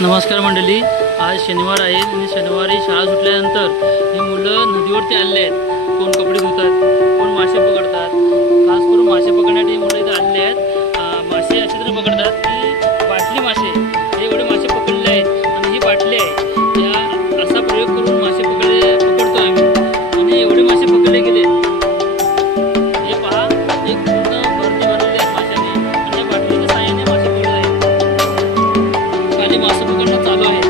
नमस्कार मंडळी, आज शनिवार आहे आणि शनिवारी शाळा सुटल्यानंतर ही मुलं नदीवरती आलेले आहेत. कोण कपडे धुतात, कोण मासे पकडतात. खास करून मासे पकडण्यासाठी ही मुलं इथे आलेले आहेत. मासे असे तरी पकडतात की बाटली मासे, हे एवढे मासे पकडले आहेत आणि ही बाटली आहे. या असा प्रयोग करून मासे पकडतो आम्ही आणि एवढे मासे पकडले गेले. हे पहा, एक पूर्ण भरती भरलेली आहे माशाने आणि या बाटलीच्या साहाय्याने मासे पकडत आहेत. खाली मासे पकडणं चालू आहे.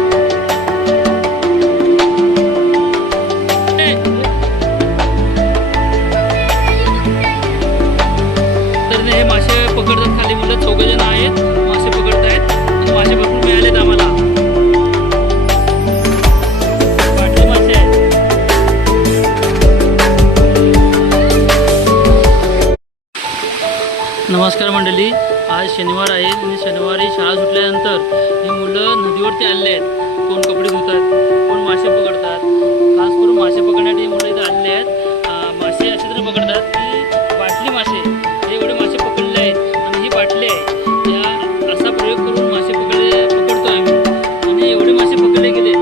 तर हे मासे पकडतात खाली मुलं 4 जण आहेत. मासे पकडत आहेत आणि मासे भरपूर मिळालेत आम्हाला. बाटली मासे आहेत. नमस्कार मंडळी, आज शनिवार आहे आणि शनिवारी शाळा सुटल्यानंतर ही मुलं नदीवरती आलेले आहेत. कोण कपडे धुतात, कोण मासे पकडतात. खास करून मासे पकडण्यासाठी ही मुलं इथे आलेले आहेत. मासे असे तरी पकडतात की बाटली मासे, हे एवढे मासे पकडले आहेत आणि ही बाटली आहे. या असा प्रयोग करून मासे पकडतो आम्ही आणि एवढे मासे पकडले गेले.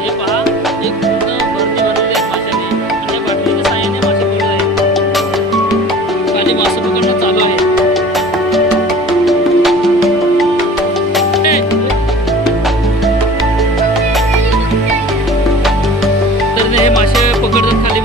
हे पहा, एक पूर्ण भरती भरलेली आहे माशाने आणि या बाटलीच्या साहाय्याने मासे पकडत आहेत. खाली मासे पकडणं चालू आहे. तर हे मासे पकडतात खाली